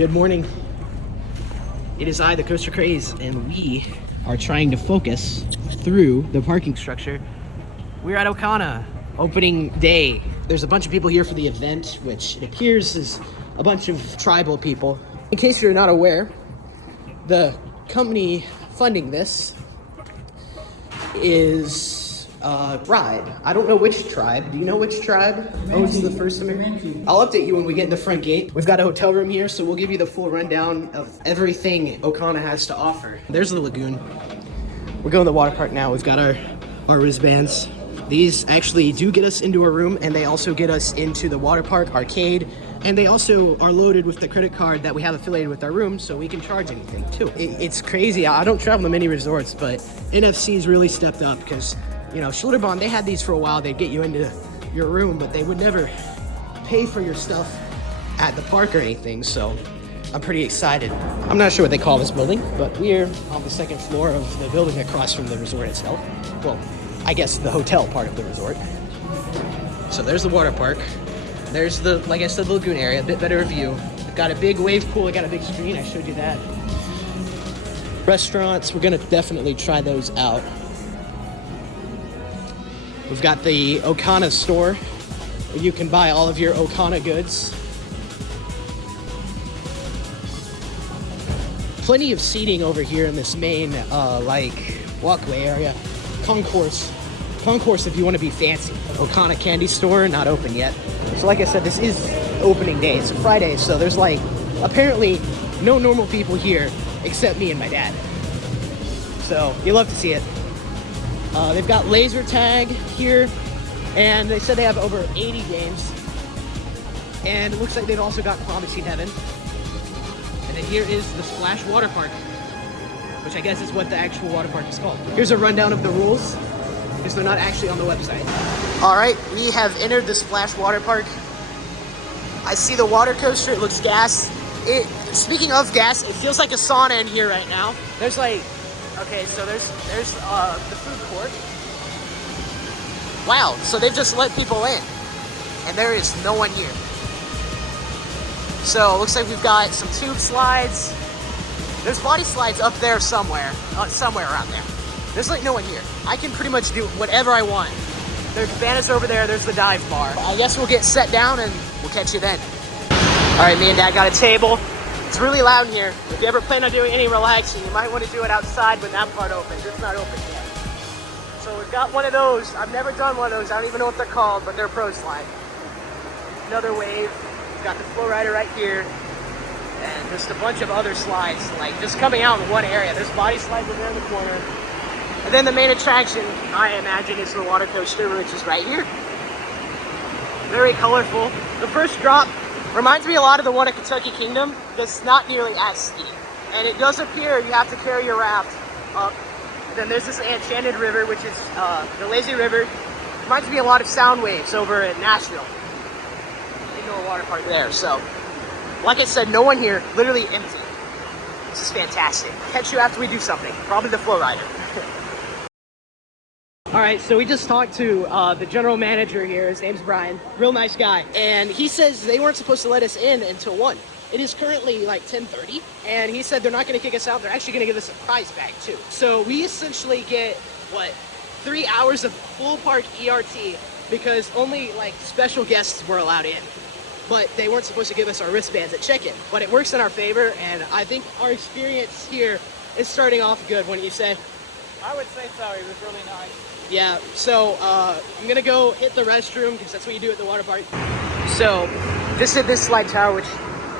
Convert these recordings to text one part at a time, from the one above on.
Good morning. It is I, the Coaster Craze, and we are trying to focus through the parking structure. We're at OKANA, opening day. There's a bunch of people here for the event, which it appears is a bunch of tribal people. In case you're not aware, the company funding this is Ride. I don't know which tribe. Do you know which tribe owns the first American? I'll update you when we get in the front gate. We've got a hotel room here, so we'll give you the full rundown of everything OKANA has to offer. There's the lagoon. We're going to the water park now. We've got our wristbands. These actually do get us into a room, and they also get us into the water park arcade, and they also are loaded with the credit card that we have affiliated with our room, so we can charge anything too. It's crazy. I don't travel to many resorts, but NFC's really stepped up because, you know, Schlitterbahn, they had these for a while. They'd get you into your room, but they would never pay for your stuff at the park or anything, so I'm pretty excited. I'm not sure what they call this building, but we're on the second floor of the building across from the resort itself. Well, I guess the hotel part of the resort. So there's the water park. There's the, like I said, the lagoon area, a bit better view. We've got a big wave pool, I got a big screen, I showed you that. Restaurants, we're gonna definitely try those out. We've got the OKANA store, where you can buy all of your OKANA goods. Plenty of seating over here in this main, like, walkway area. Concourse if you want to be fancy. OKANA candy store, not open yet. So like I said, this is opening day. It's a Friday, so there's like, apparently no normal people here except me and my dad. So you love to see it. They've got laser tag here, and they said they have over 80 games. And it looks like they've also got Promising Heaven. And then here is the Splash Water Park, which I guess is what the actual water park is called. Here's a rundown of the rules, because they're not actually on the website. All right, we have entered the Splash Water Park. I see the water coaster, it looks gas. Speaking of gas, it feels like a sauna in here right now. There's like, okay, so there's the food court. Wow, so they've just let people in, and there is no one here. So it looks like we've got some tube slides. There's body slides up there somewhere around there. There's like no one here. I can pretty much do whatever I want. There's cabanas over there, there's the dive bar. I guess we'll get set down and we'll catch you then. All right, me and Dad got a table. It's really loud in here. If you ever plan on doing any relaxing, you might want to do it outside when that part opens. It's not open yet. So we've got one of those. I've never done one of those. I don't even know what they're called, but they're pro slide. Another wave. We've got the flow rider right here. And just a bunch of other slides, like just coming out in one area. There's body slides over there in the corner. And then the main attraction, I imagine, is the water coaster, which is right here. Very colorful. The first drop reminds me a lot of the one at Kentucky Kingdom. It's not nearly as steep. And it does appear you have to carry your raft up. And then there's this enchanted river, which is the lazy river. Reminds me a lot of sound waves over at Nashville. Indoor Waterpark there, so. Like I said, no one here, literally empty. This is fantastic. Catch you after we do something, probably the flow rider. All right, so we just talked to the general manager here. His name's Brian, real nice guy. And he says they weren't supposed to let us in until 1. It is currently like 10:30, and he said they're not gonna kick us out. They're actually gonna give us a prize bag too. So we essentially get, what, 3 hours of full park ERT because only like special guests were allowed in. But they weren't supposed to give us our wristbands at check-in. But it works in our favor, and I think our experience here is starting off good, wouldn't you say? I would say so. It was really nice. Yeah, so I'm gonna go hit the restroom, because that's what you do at the water park. So, just hit this slide tower, which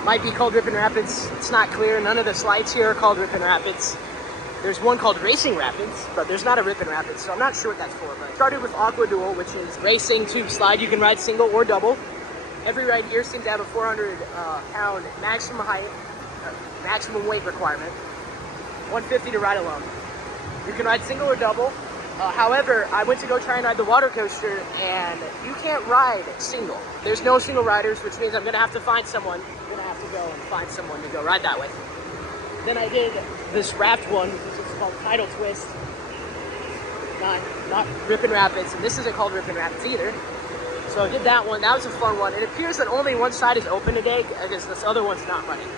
might be called Rippin Rapids. It's not clear. None of the slides here are called Rippin Rapids. There's one called Racing Rapids, but there's not a Rippin Rapids, so I'm not sure what that's for. But it started with Aqua Duel, which is racing tube slide. You can ride single or double. Every ride here seems to have a 400-pound maximum height, maximum weight requirement, 150 to ride alone. You can ride single or double. However, I went to go try and ride the water coaster, and you can't ride single. There's no single riders, which means I'm going to have to find someone. I'm going to have to go and find someone to go ride that with. Then I did this raft one, which is called Tidal Twist. Not Rippin Rapids, and this isn't called Rippin Rapids either. So I did that one. That was a fun one. It appears that only one side is open today because this other one's not running.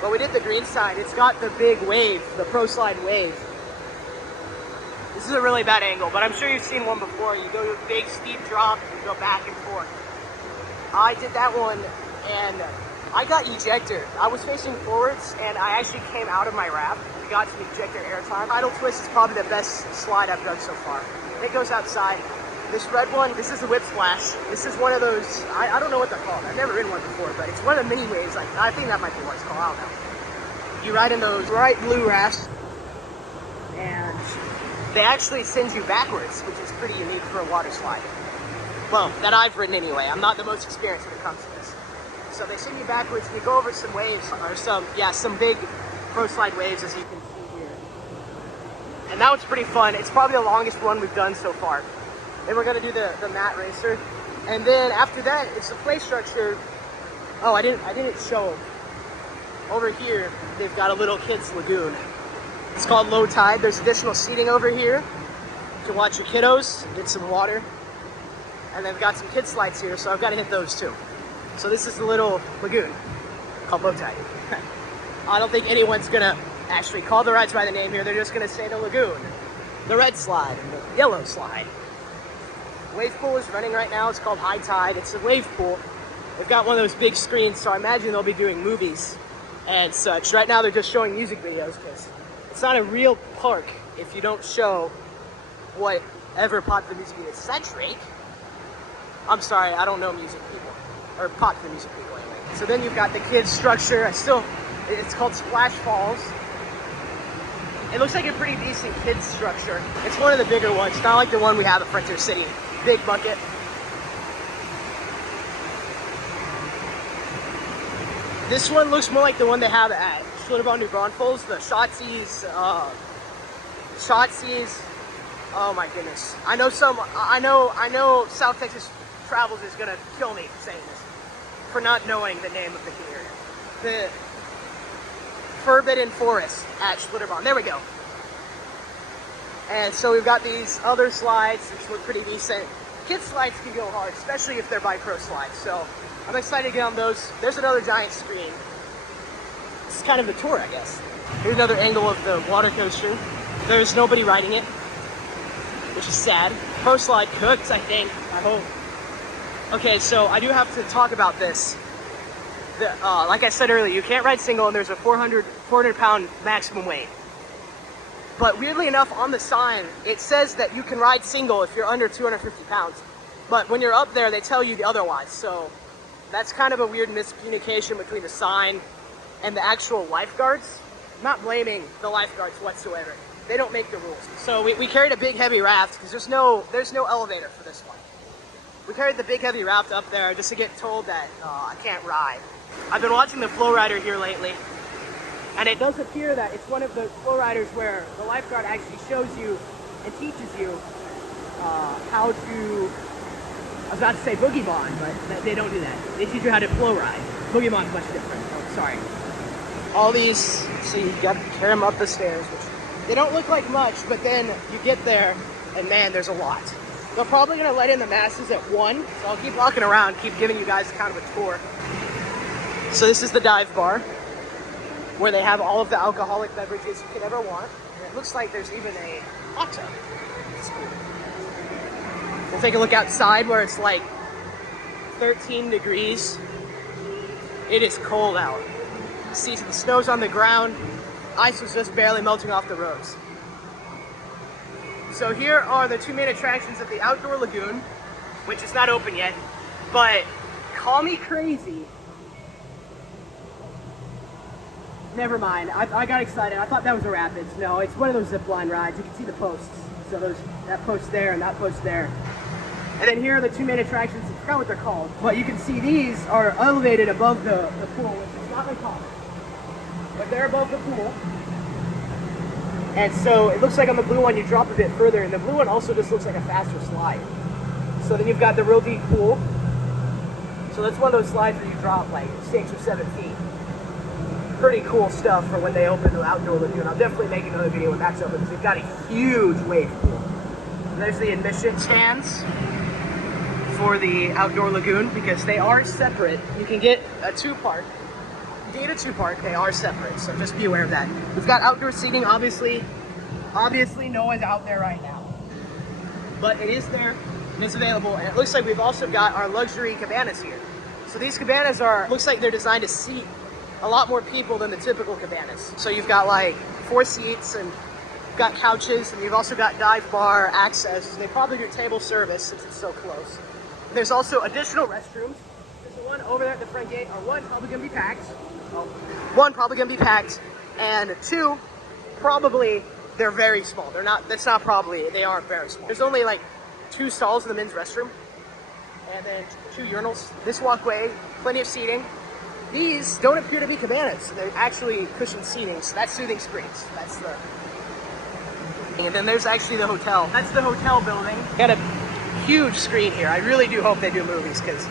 But we did the green side. It's got the big wave, the pro slide wave. This is a really bad angle, but I'm sure you've seen one before. You go to a big steep drop, you go back and forth. I did that one and I got ejected. I was facing forwards and I actually came out of my raft. We got some ejector air time. Idle twist is probably the best slide I've done so far. It goes outside. This red one, this is the whip splash. This is one of those, I don't know what they're called. I've never ridden one before, but it's one of the mini waves. Like, I think that might be what it's called, I don't know. You ride in those bright blue rafts and they actually send you backwards, which is pretty unique for a water slide. Well, that I've ridden anyway. I'm not the most experienced when it comes to this. So they send you backwards and you go over some waves, or some big pro slide waves, as you can see here. And that was pretty fun. It's probably the longest one we've done so far. Then we're gonna do the mat racer. And then after that, it's the play structure. Oh, I didn't show them. Over here, they've got a little kids lagoon. It's called low tide. There's additional seating over here. You can watch your kiddos, get some water. And they've got some kid slides here, so I've got to hit those too. So this is the little lagoon called low tide. I don't think anyone's gonna actually call the rides by the name here. They're just gonna say the lagoon, the red slide, and the yellow slide. Wave pool is running right now. It's called high tide. It's a wave pool. They've got one of those big screens, so I imagine they'll be doing movies and such. Right now they're just showing music videos because it's not a real park if you don't show whatever popular music video is. Is that Drake? I'm sorry, I don't know music people, or popular music people anyway. So then you've got the kids structure. It's called Splash Falls. It looks like a pretty decent kids structure. It's one of the bigger ones, not like the one we have at Frontier City. Big bucket. This one looks more like the one they have at Schlitterbahn New Braunfels, the Shotzi's, oh my goodness. I know South Texas Travels is gonna kill me for saying this, for not knowing the name of the area. The Forbidden Forest at Schlitterbahn, there we go. And so we've got these other slides, which look pretty decent. Kids slides can go hard, especially if they're by pro slides. So I'm excited to get on those. There's another giant screen. It's kind of the tour, I guess. Here's another angle of the water coaster. There's nobody riding it, which is sad. Pro slide cooked, I think, I hope. Okay, so I do have to talk about this. Like I said earlier, you can't ride single and there's a 400 pound maximum weight. But weirdly enough, on the sign, it says that you can ride single if you're under 250 pounds. But when you're up there, they tell you otherwise. So that's kind of a weird miscommunication between the sign and the actual lifeguards. I'm not blaming the lifeguards whatsoever. They don't make the rules. So we carried a big heavy raft because there's no elevator for this one. We carried the big heavy raft up there just to get told that I can't ride. I've been watching the flow rider here lately, and it does appear that it's one of the flow riders where the lifeguard actually shows you and teaches you how to, I was about to say boogie bond, but they don't do that. They teach you how to flow ride. Boogie bond's much different. Oh, sorry. All these, see, you got to carry them up the stairs, which they don't look like much, but then you get there, and man, there's a lot. They're probably gonna let in the masses at 1, so I'll keep walking around, keep giving you guys kind of a tour. So this is the dive bar, where they have all of the alcoholic beverages you could ever want. And it looks like there's even a hot tub. It's cool. We'll take a look outside where it's like 13 degrees. It is cold out. See, the snow's on the ground. Ice was just barely melting off the roads. So here are the two main attractions of the outdoor lagoon, which is not open yet, but call me crazy. Never mind, I got excited. I thought that was a rapids. No, it's one of those zip line rides. You can see the posts. So that post there and that post there. And then here are the two main attractions. I forgot what they're called. But you can see these are elevated above the pool, which is not uncommon. But they're above the pool. And so it looks like on the blue one you drop a bit further, and the blue one also just looks like a faster slide. So then you've got the real deep pool. So that's one of those slides where you drop like 6 or 7 feet. Pretty cool stuff for when they open the outdoor lagoon. I'll definitely make another video when that's open because they've got a huge wave pool. And there's the admission stands for the outdoor lagoon because they are separate. You can get a 2-part Data 2 Park, they are separate, so just be aware of that. We've got outdoor seating, obviously. Obviously, no one's out there right now. But it is there, and it's available, and it looks like we've also got our luxury cabanas here. So these cabanas looks like they're designed to seat a lot more people than the typical cabanas. So you've got like 4 seats, and you've got couches, and you've also got dive bar access. They probably do table service since it's so close. There's also additional restrooms. There's one over there at the front gate, or one probably gonna be packed. One probably gonna be packed, and 2 probably they're very small. They are very small. There's only like 2 stalls in the men's restroom, and then 2 urinals. This walkway, plenty of seating. These don't appear to be cabanas. They're actually cushioned seating, so that's Soothing Springs. That's the... And then there's actually the hotel. That's the hotel building. Got a huge screen here. I really do hope they do movies, because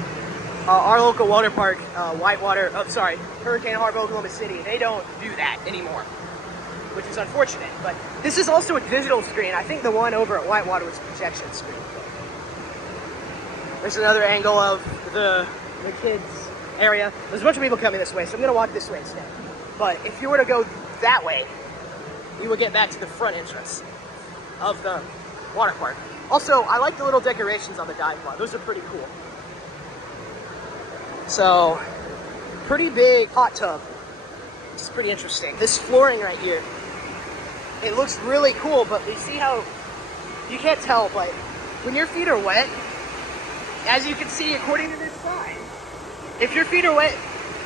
our local water park, Hurricane Harbor, Oklahoma City, they don't do that anymore, which is unfortunate. But this is also a digital screen. I think the one over at Whitewater was a projection screen. There's another angle of the kids area. There's a bunch of people coming this way, so I'm gonna walk this way instead. But if you were to go that way, you would get back to the front entrance of the water park. Also, I like the little decorations on the dive bar. Those are pretty cool. So, pretty big hot tub. It's pretty interesting. This flooring right here, it looks really cool, but you see how, you can't tell, but when your feet are wet, as you can see according to this sign, if your feet are wet,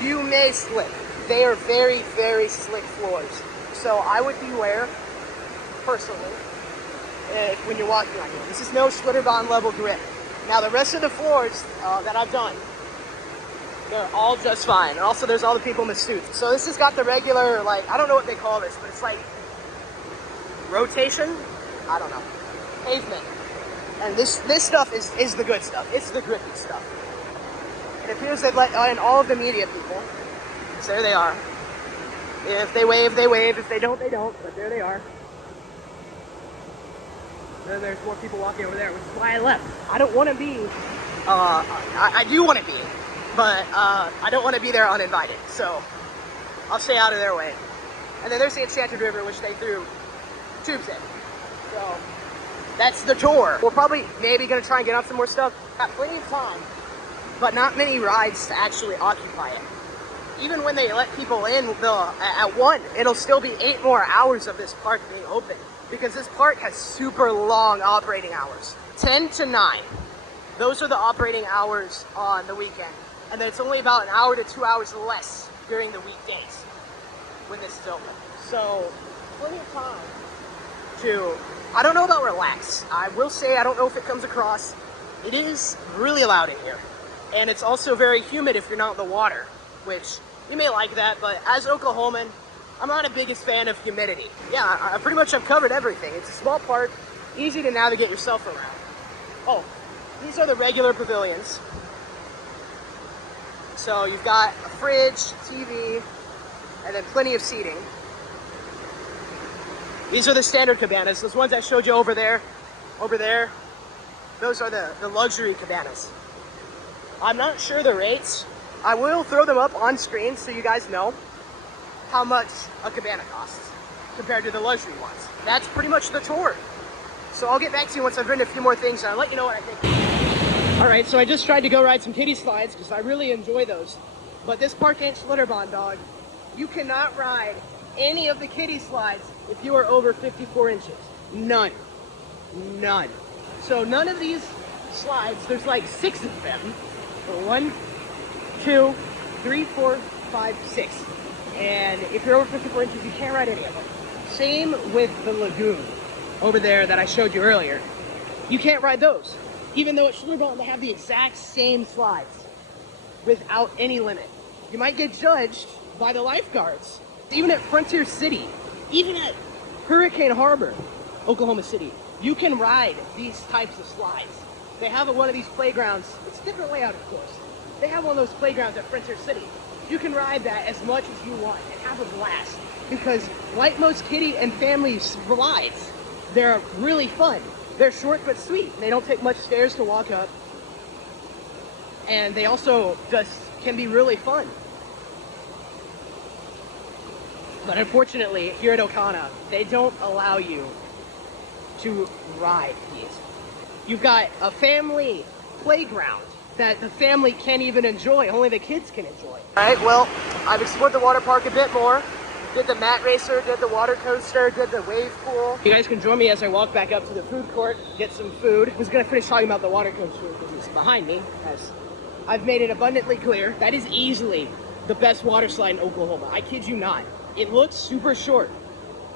you may slip. They are very, very slick floors. So I would beware, personally, when you're walking on here. This is no Schlitterbahn level grip. Now the rest of the floors that I've done, they're all just fine. And also there's all the people in the suits. So this has got the regular, like, I don't know what they call this, but it's like rotation? I don't know. Pavement. And this stuff is the good stuff. It's the grippy stuff. It appears they've let in all of the media people. So there they are. If they wave, they wave. If they don't, they don't. But there they are. Then there's more people walking over there, which is why I left. I don't want to be, I do want to be, but I don't want to be there uninvited. So I'll stay out of their way. And then there's the Enchanted River, which they threw tubes in. So that's the tour. We're probably maybe going to try and get on some more stuff. Got plenty of time, but not many rides to actually occupy it. Even when they let people in, at 1, it'll still be 8 more hours of this park being open, because this park has super long operating hours. 10 to 9. Those are the operating hours on the weekend. And then it's only about 1 hour to 2 hours less during the weekdays when this is open. So plenty of time to, I don't know about relax. I will say, I don't know if it comes across. It is really loud in here. And it's also very humid if you're not in the water, which you may like that, but as an Oklahoman, I'm not the biggest fan of humidity. Yeah, I pretty much have covered everything. It's a small park, easy to navigate yourself around. Oh, these are the regular pavilions. So you've got a fridge, TV, and then plenty of seating. These are the standard cabanas. Those ones I showed you over there, those are the luxury cabanas. I'm not sure the rates. I will throw them up on screen so you guys know how much a cabana costs compared to the luxury ones. That's pretty much the tour. So I'll get back to you once I've written a few more things and I'll let you know what I think. All right, so I just tried to go ride some kiddie slides because I really enjoy those. But this park ain't Schlitterbahn, dog. You cannot ride any of the kiddie slides if you are over 54 inches. None. None. So none of these slides, there's like 6 of them. So 1, 2, 3, 4, 5, 6. And if you're over 54 inches, you can't ride any of them. Same with the Lagoon over there that I showed you earlier. You can't ride those. Even though at Schlitterbahn they have the exact same slides without any limit. You might get judged by the lifeguards. Even at Frontier City, even at Hurricane Harbor, Oklahoma City, you can ride these types of slides. They have one of these playgrounds. It's a different layout, of course. They have one of those playgrounds at Frontier City. You can ride that as much as you want and have a blast, because like most kiddie and family slides, they're really fun. They're short but sweet. They don't take much stairs to walk up, and they also just can be really fun. But unfortunately, here at OKANA, they don't allow you to ride these. You've got a family playground that the family can't even enjoy, only the kids can enjoy. All right, well, I've explored the water park a bit more. Did the mat racer, did the water coaster, did the wave pool. You guys can join me as I walk back up to the food court, get some food. I was gonna finish talking about the water coaster because it's behind me, as I've made it abundantly clear. That is easily the best water slide in Oklahoma. I kid you not. It looks super short.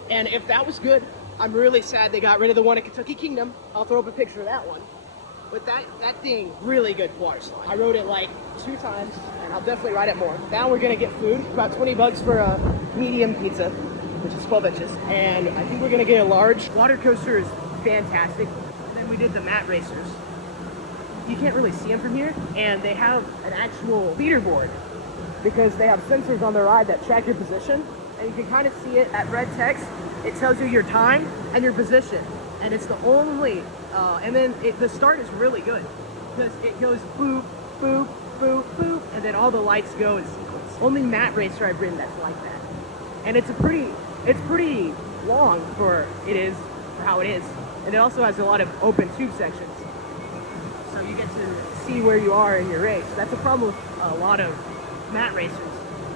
And if that was good, I'm really sad they got rid of the one at Kentucky Kingdom. I'll throw up a picture of that one. But that thing, really good water slide. I rode it like 2 times, and I'll definitely ride it more. Now we're gonna get food, about 20 bucks for a medium pizza, which is 12 inches. And I think we're gonna get a large. Water coaster is fantastic. And then we did the mat racers. You can't really see them from here, and they have an actual leaderboard because they have sensors on the ride that track your position, and you can kind of see it at red text. It tells you your time and your position, and it's the only, and then the start is really good because it goes boop, boop, boop, boop, and then all the lights go in sequence. Only mat racer I've ridden that's like that, and it's pretty long for how it is, and it also has a lot of open tube sections, so you get to see where you are in your race. That's a problem with a lot of mat racers.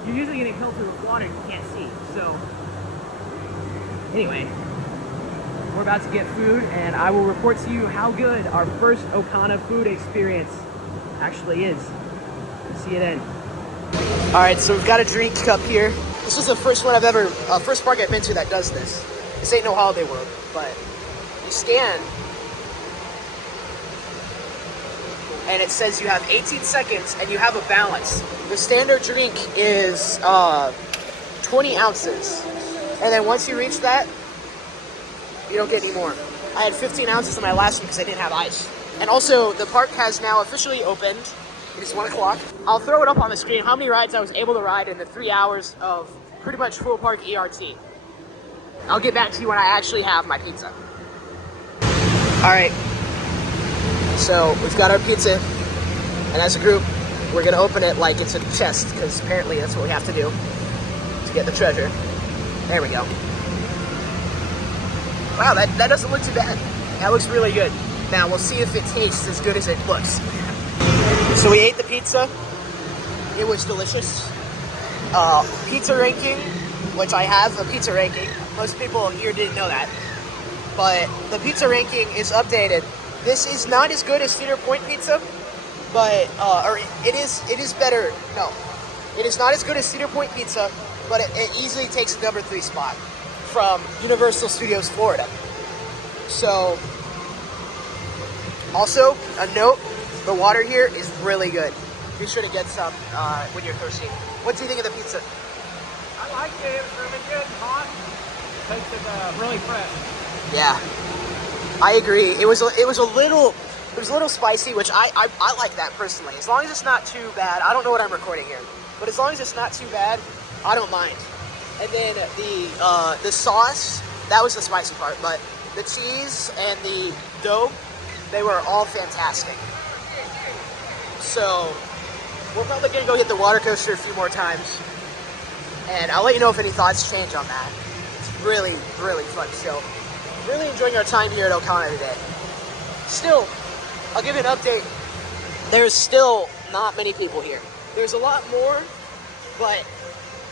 You're usually getting pelted with water you can't see. So anyway, we're about to get food, and I will report to you how good our first OKANA food experience actually is. See you then. All right, so we've got a drink cup here. This is the first one first park I've been to that does this. This ain't no Holiday World, but you scan, and it says you have 18 seconds and you have a balance. The standard drink is 20 ounces. And then once you reach that, you don't get any more. I had 15 ounces in my last one because I didn't have ice. And also, the park has now officially opened. It is 1 o'clock. I'll throw it up on the screen how many rides I was able to ride in the 3 hours of pretty much full park ERT. I'll get back to you when I actually have my pizza. All right. So we've got our pizza, and as a group, we're gonna open it like it's a chest, because apparently that's what we have to do to get the treasure. There we go. Wow, that doesn't look too bad. That looks really good. Now we'll see if it tastes as good as it looks. So we ate the pizza. It was delicious. Pizza ranking, which I have a pizza ranking. Most people here didn't know that. But the pizza ranking is updated. This is not as good as Cedar Point pizza, but it is better. No, it is not as good as Cedar Point pizza, but it easily takes the number 3 spot from Universal Studios Florida. So, also a note: the water here is really good. Be sure to get some when you're thirsty. What do you think of the pizza? I like it. It was really good and hot. Tasted really fresh. Yeah, I agree. It was a little spicy, which I like that personally. As long as it's not too bad. I don't know what I'm recording here, but as long as it's not too bad, I don't mind. And then the sauce, that was the spicy part, but the cheese and the dough, they were all fantastic. So we're probably gonna go hit the water coaster a few more times, and I'll let you know if any thoughts change on that. It's really, really fun show. Really enjoying our time here at OKANA today. Still, I'll give you an update. There's still not many people here. There's a lot more, but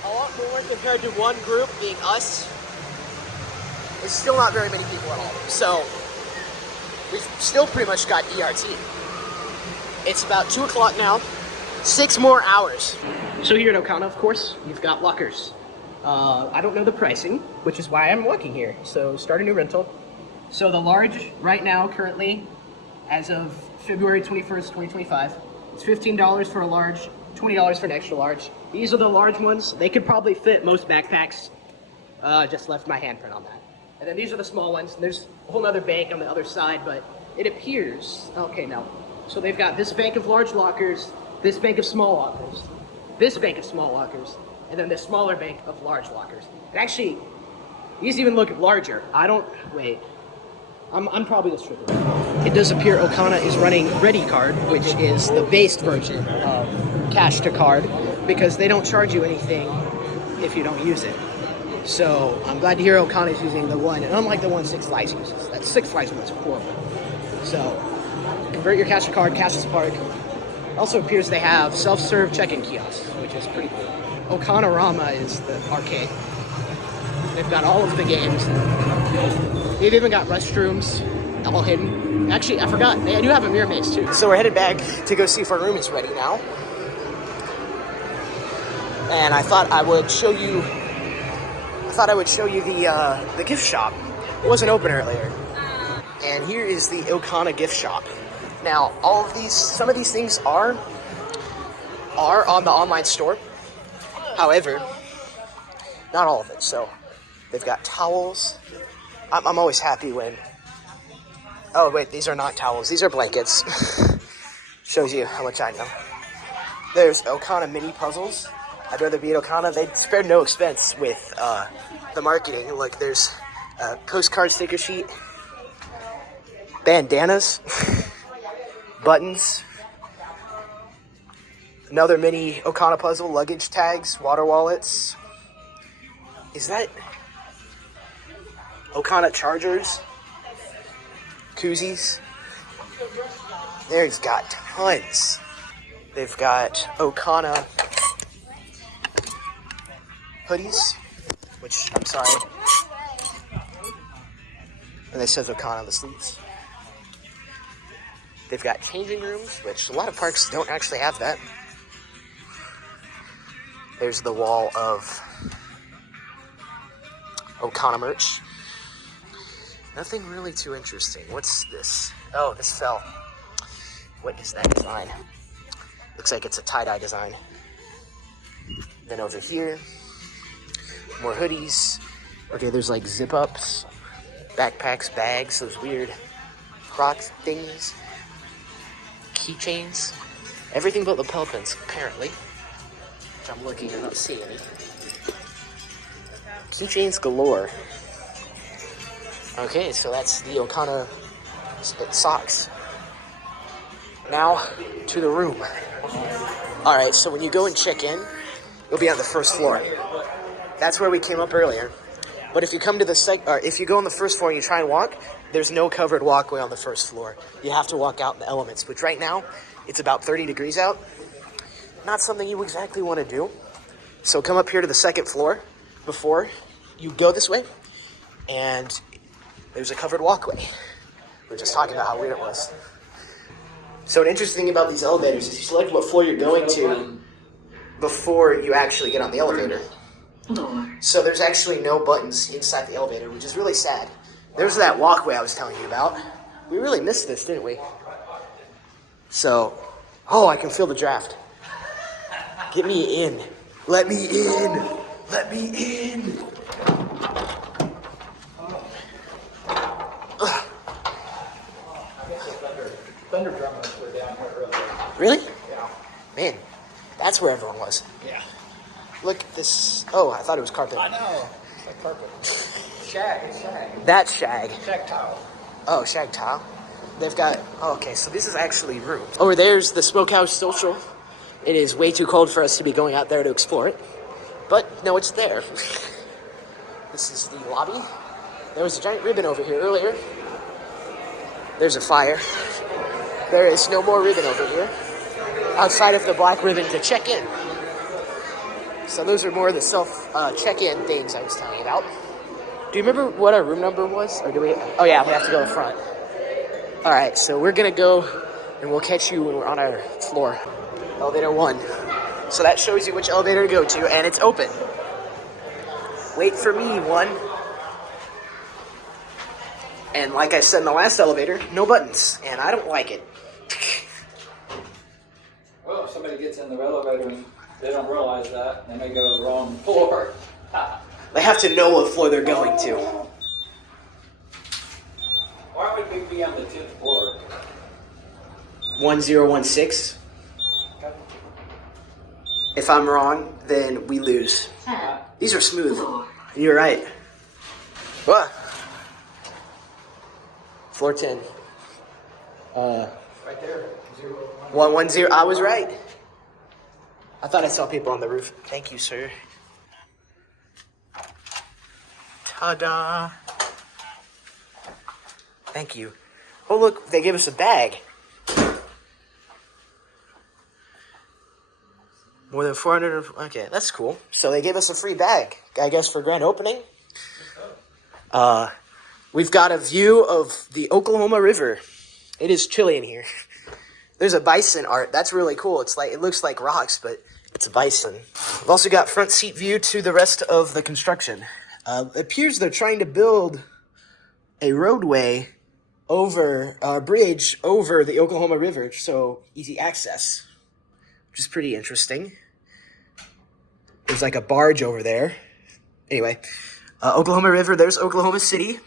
a lot more compared to one group being us. It's still not very many people at all. So we've still pretty much got ERT. It's about 2 o'clock now. 6 more hours. So here at OKANA, of course, you've got lockers. I don't know the pricing, which is why I'm walking here. So start a new rental. So the large right now, currently, as of February 21st, 2025, it's $15 for a large, $20 for an extra large. These are the large ones. They could probably fit most backpacks. Just left my handprint on that. And then these are the small ones. There's a whole other bank on the other side, but it appears, okay, no. So they've got this bank of large lockers, this bank of small lockers, this bank of small lockers, and then this smaller bank of large lockers. And actually, these even look larger. Wait. I'm probably the stripper. It does appear OKANA is running Ready Card, which is the based version of Cash to Card, because they don't charge you anything if you don't use it. So I'm glad to hear OKANA is using the one, and unlike the one Six Flags uses. That Six Flags one's horrible. So convert your cash to card, cashless park. Also appears they have self-serve check-in kiosks, which is pretty cool. OKANARAMA is the arcade. They've got all of the games. They've even got restrooms, all hidden. Actually, I forgot, they do have a mirror maze too. So we're headed back to go see if our room is ready now. And I thought I would show you the gift shop. It wasn't open earlier. And here is the OKANA gift shop. Now, some of these things are on the online store. However, not all of it. So they've got towels. I'm always happy when, oh wait, these are not towels, these are blankets. Shows you how much I know. There's OKANA mini puzzles. I'd rather be at OKANA. They spared no expense with the marketing. Look, there's a postcard sticker sheet, bandanas, buttons, another mini OKANA puzzle, luggage tags, water wallets. Is that OKANA chargers? Koozies. There's got tons. They've got OKANA hoodies, which I'm sorry. And it says OKANA on the sleeves. They've got changing rooms, which a lot of parks don't actually have that. There's the wall of OKANA merch. Nothing really too interesting. What's this? Oh, this fell. What is that design? Looks like it's a tie-dye design. Then over here, more hoodies. Okay, there's like zip-ups, backpacks, bags, those weird croc things, keychains, everything but lapel pins, apparently. Which I'm looking and not seeing any. Keychains galore. Okay, so that's the OKANA socks. Now, to the room. Alright, so when you go and check in, you'll be on the first floor. That's where we came up earlier. But if you come to if you go on the first floor and you try and walk, there's no covered walkway on the first floor. You have to walk out in the elements, which right now, it's about 30 degrees out. Not something you exactly want to do. So come up here to the second floor before you go this way, and there's a covered walkway. We were just talking about how weird it was. So an interesting thing about these elevators is you select what floor you're going to before you actually get on the elevator. So there's actually no buttons inside the elevator, which is really sad. There's that walkway I was telling you about. We really missed this, didn't we? So, oh, I can feel the draft. Get me in. Let me in. Let me in. Thunder drummers were down here earlier. Really? Yeah. Man, that's where everyone was. Yeah. Look at this. Oh, I thought it was carpet. I know. It's like carpet. Shag. It's shag. That's shag. Shag towel. Oh, shag tile. They've got, oh, okay, so this is actually rooms. Over there's the Smokehouse Social. It is way too cold for us to be going out there to explore it. But, no, it's there. This is the lobby. There was a giant ribbon over here earlier. There's a fire. There is no more ribbon over here, outside of the black ribbon to check in. So those are more of the self-check-in things I was telling you about. Do you remember what our room number was? Or do we? Oh yeah, we have to go to the front. All right, so we're gonna go, and we'll catch you when we're on our floor. Elevator 1. So that shows you which elevator to go to, and it's open. Wait for me, 1. And like I said in the last elevator, no buttons, and I don't like it. Well, if somebody gets in the elevator and they don't realize that, they may go to the wrong floor. They have to know what floor they're going to. Why would we be on the 10th floor? 1016. If I'm wrong, then we lose. These are smooth. You're right. What? Floor 10. Right there. 110. I was right. I thought I saw people on the roof. Thank you, sir. Ta-da! Thank you. Oh, look, they gave us a bag. More than 400. Okay, that's cool. So they gave us a free bag, I guess, for grand opening. We've got a view of the Oklahoma River. It is chilly in here. There's a bison art. That's really cool. It's like, it looks like rocks, but it's a bison. We've also got front seat view to the rest of the construction. It appears they're trying to build a roadway over a bridge over the Oklahoma River, so easy access, which is pretty interesting. There's like a barge over there. Anyway, Oklahoma River, there's Oklahoma City.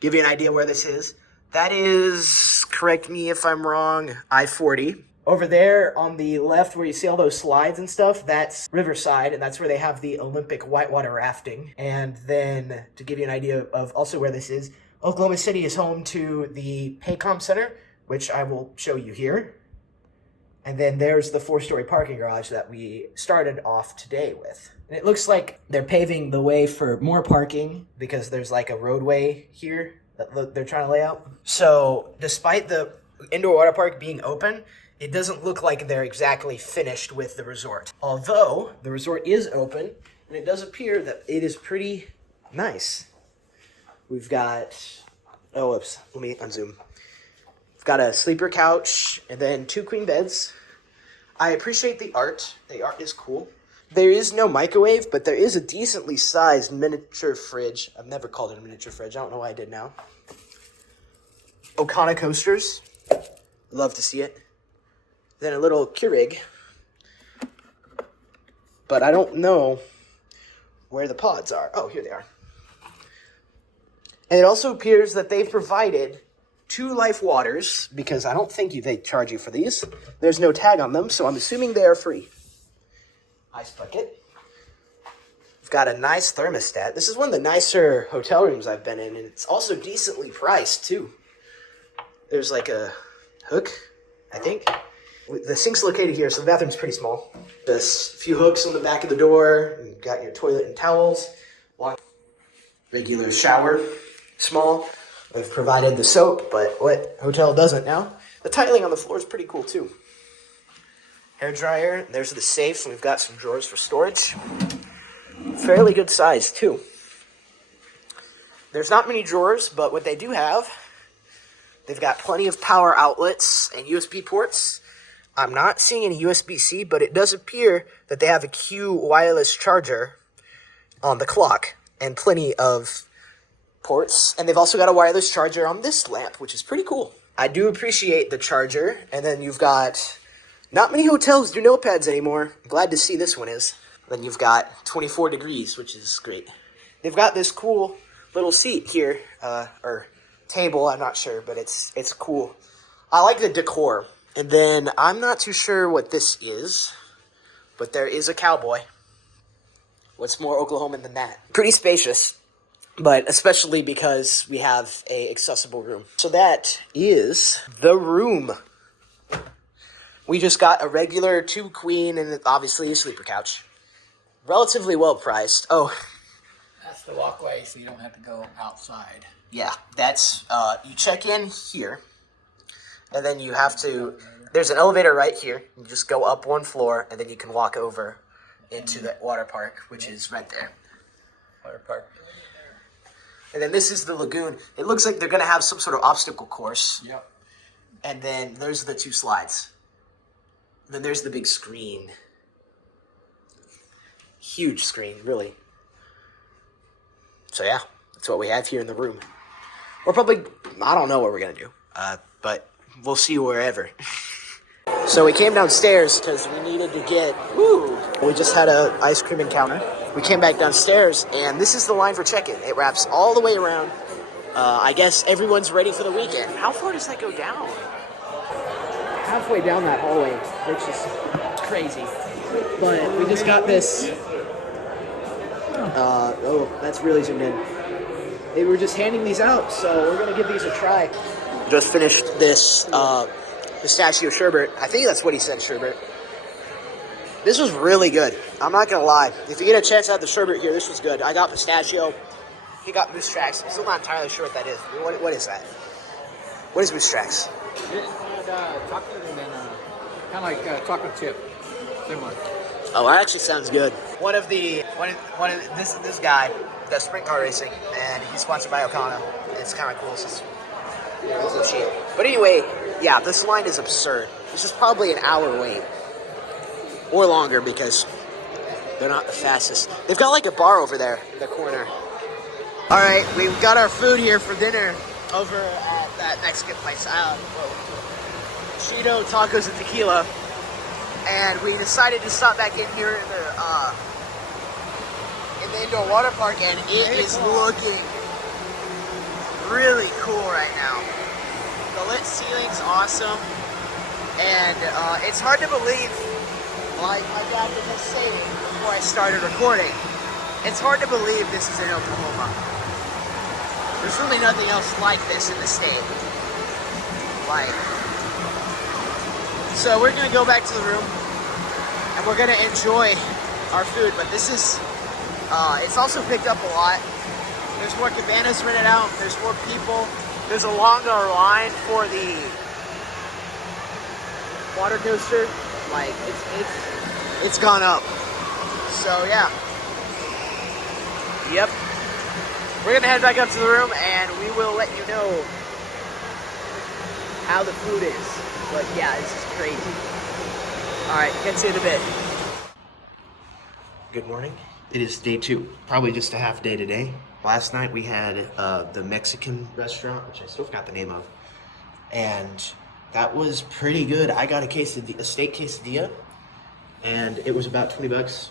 Give you an idea where this is. That is, correct me if I'm wrong, I-40. Over there on the left where you see all those slides and stuff, that's Riverside, and that's where they have the Olympic whitewater rafting. And then, to give you an idea of also where this is, Oklahoma City is home to the Paycom Center, which I will show you here. And then there's the 4-story parking garage that we started off today with. And it looks like they're paving the way for more parking because there's like a roadway here that they're trying to lay out. So despite the indoor water park being open, it doesn't look like they're exactly finished with the resort. Although the resort is open, and it does appear that it is pretty nice. We've got, oh, oops, let me unzoom. We've got a sleeper couch and then 2 queen beds. I appreciate the art. The art is cool. There is no microwave, but there is a decently sized miniature fridge. I've never called it a miniature fridge. I don't know why I did now. OKANA coasters. Love to see it. Then a little Keurig. But I don't know where the pods are. Oh, here they are. And it also appears that they've provided 2 life waters, because I don't think they charge you for these. There's no tag on them, so I'm assuming they are free. Ice bucket. We've got a nice thermostat. This is one of the nicer hotel rooms I've been in, and it's also decently priced, too. There's like a hook, I think. The sink's located here, so the bathroom's pretty small. There's a few hooks on the back of the door. You've got your toilet and towels. Regular shower, small. They've provided the soap, but what hotel doesn't now? The tiling on the floor is pretty cool, too. Hair dryer. There's the safe, and we've got some drawers for storage. Fairly good size, too. There's not many drawers, but what they do have, they've got plenty of power outlets and USB ports. I'm not seeing any USB-C, but it does appear that they have a Qi wireless charger on the clock and plenty of ports. And they've also got a wireless charger on this lamp, which is pretty cool. I do appreciate the charger. And then you've got, not many hotels do notepads anymore. I'm glad to see this one is. Then you've got 24 degrees, which is great. They've got this cool little seat here, or table, I'm not sure, but it's cool. I like the decor. And then I'm not too sure what this is, but there is a cowboy. What's more Oklahoman than that? Pretty spacious, but especially because we have a accessible room. So that is the room. We just got a regular 2 queen and obviously a sleeper couch. Relatively well priced. Oh, that's the walkway, so you don't have to go outside. Yeah, that's, you check in here, and then you have to, there's an elevator right here. You just go up 1 floor, and then you can walk over into the water park, which is right there. Water park. And then this is the lagoon. It looks like they're going to have some sort of obstacle course. Yep. And then there's the 2 slides. And then there's the big screen. Huge screen, really. So yeah, that's what we have here in the room. We're probably, I don't know what we're going to do, but we'll see wherever. So we came downstairs because we needed to get, we just had a ice cream encounter. We came back downstairs, and this is the line for check-in. It wraps all the way around. I guess everyone's ready for the weekend. How far does that go down? Halfway down that hallway, which is crazy. But we just got this. Oh, that's really zoomed in. They were just handing these out, so we're gonna give these a try. Just finished this pistachio sherbet. I think that's what he said, sherbet. This was really good. I'm not gonna lie. If you get a chance to have the sherbet here, this was good. I got pistachio, he got Moose Tracks. I'm still not entirely sure what that is. What is that? What is Moose Tracks? It had chocolate and then kind of like chocolate chip, similar. Oh, that actually sounds good. This guy does sprint car racing, and he's sponsored by OKANA. It's kind of cool. It's so cheap. But anyway, yeah, this line is absurd. This is probably an hour wait, or longer, because they're not the fastest. They've got like a bar over there in the corner. All right, we've got our food here for dinner over at that Mexican place. CHIDO Tacos and Tequila. And we decided to stop back in here in the Indoor Waterpark, and it is looking really cool right now. The lit ceiling's awesome, and it's hard to believe, like my dad was just saying before I started recording, it's hard to believe this is in Oklahoma. There's really nothing else like this in the state. So we're gonna go back to the room and we're gonna enjoy our food, but this is, it's also picked up a lot. There's more cabanas rented out, there's more people. There's a longer line for the water coaster. Like, it's gone up. So yeah. Yep. We're gonna head back up to the room and we will let you know how the food is. But yeah, this is crazy. Alright, catch you in a bit. Good morning. It is day 2. Probably just a half day today. Last night we had the Mexican restaurant, which I still forgot the name of. And that was pretty good. I got a steak quesadilla, and it was about 20 bucks.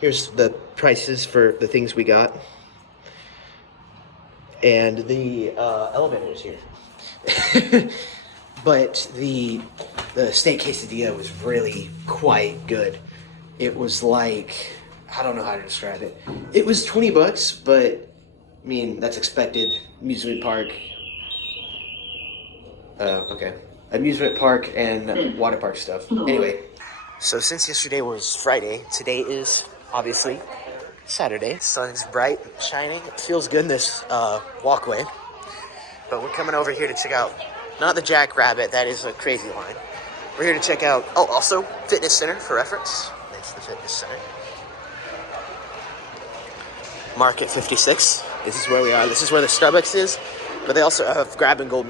Here's the prices for the things we got. And the elevator is here. But the steak quesadilla was really quite good. It was like, I don't know how to describe it. It was 20 bucks, but I mean, that's expected. Amusement park. Okay. Amusement park and water park stuff. Anyway. So since yesterday was Friday, today is obviously Saturday. Sun's bright, shining. It feels good in this walkway. But we're coming over here to check out, not the Jackrabbit, that is a crazy line. We're here to check out, also fitness center for reference. That's the fitness center. Market 56. This is where we are. This is where the Starbucks is, but they also have grab and go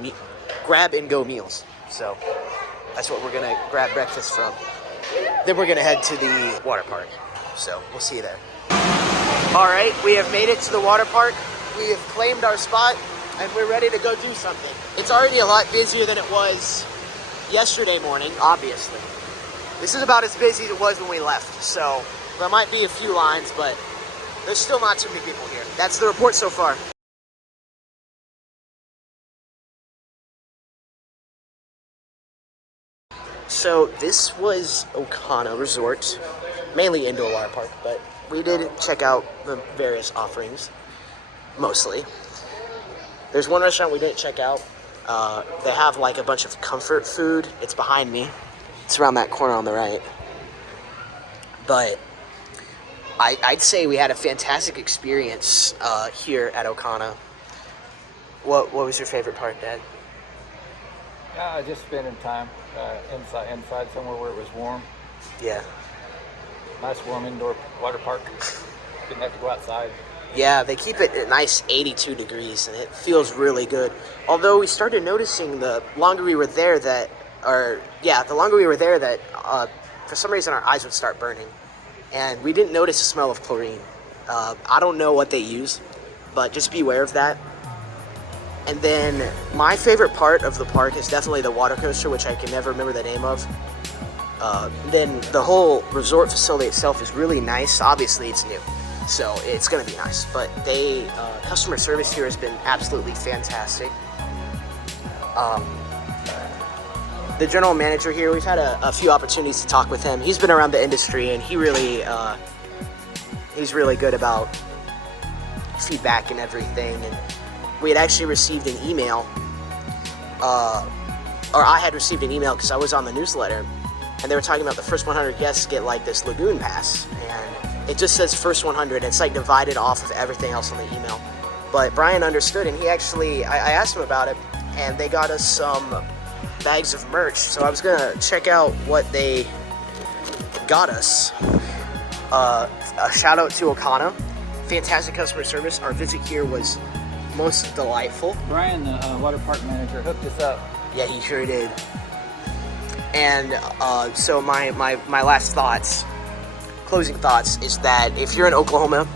meals. So that's what we're gonna grab breakfast from. Then we're gonna head to the water park. So we'll see you there. All right, we have made it to the water park. We have claimed our spot, and we're ready to go do something. It's already a lot busier than it was yesterday morning, obviously. This is about as busy as it was when we left, so there might be a few lines, but there's still not too many people here. That's the report so far. So this was OKANA Resort, mainly indoor water park, but we did check out the various offerings, mostly. There's one restaurant we didn't check out. They have like a bunch of comfort food. It's behind me. It's around that corner on the right. But I'd say we had a fantastic experience here at OKANA. What was your favorite part, Dad? Just spending time inside somewhere where it was warm. Yeah. Nice warm indoor water park. Didn't have to go outside. Yeah, they keep it a nice 82 degrees, and it feels really good. Although we started noticing the longer we were there that for some reason our eyes would start burning. And we didn't notice the smell of chlorine. I don't know what they use, but just be aware of that. And then my favorite part of the park is definitely the water coaster, which I can never remember the name of. Then the whole resort facility itself is really nice. Obviously, it's new, so it's going to be nice. But customer service here has been absolutely fantastic. The general manager here, we've had a few opportunities to talk with him. He's been around the industry, and he's really good about feedback and everything. And we had actually received an email, or I had received an email because I was on the newsletter, and they were talking about the first 100 guests get like this Lagoon pass, and it just says first 100. It's like divided off of everything else on the email. But Brian understood, and he actually, I asked him about it, and they got us some bags of merch. So I was gonna check out what they got us. A shout out to OKANA. Fantastic customer service. Our visit here was most delightful. Brian, the water park manager, hooked us up. Yeah, he sure did. And so my last thoughts, closing thoughts, is that if you're in Oklahoma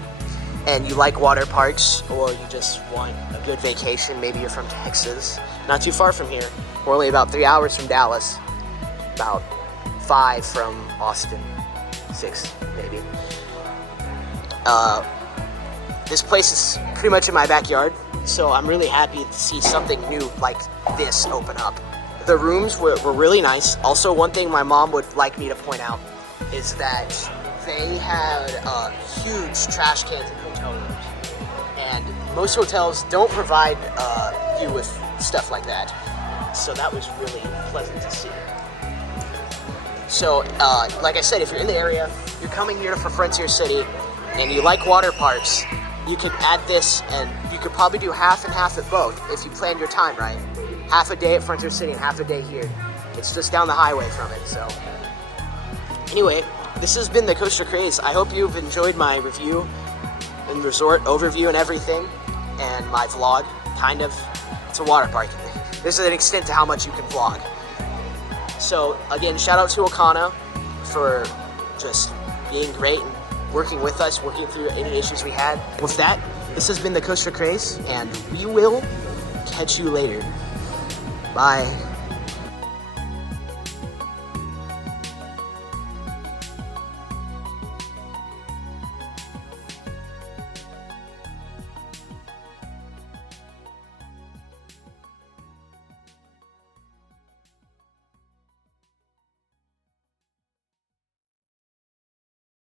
and you like water parks, or you just want a good vacation, maybe you're from Texas, not too far from here. We're only about 3 hours from Dallas, about 5 from Austin, 6 maybe. This place is pretty much in my backyard, so I'm really happy to see something new like this open up. The rooms were really nice. Also, one thing my mom would like me to point out is that they had huge trash cans in hotel rooms. And most hotels don't provide you with stuff like that. So that was really pleasant to see. So, like I said, if you're in the area, you're coming here for Frontier City, and you like water parks, you could add this, and you could probably do half and half at both if you plan your time right. Half a day at Frontier City and half a day here. It's just down the highway from it, so. Anyway, this has been the Coaster Craze. I hope you've enjoyed my review and resort overview and everything, and my vlog, kind of. It's a water park. There's an extent to how much you can vlog. So, again, shout out to OKANA for just being great and working with us, working through any issues we had. With that, this has been the Coaster Craze, and we will catch you later. Bye.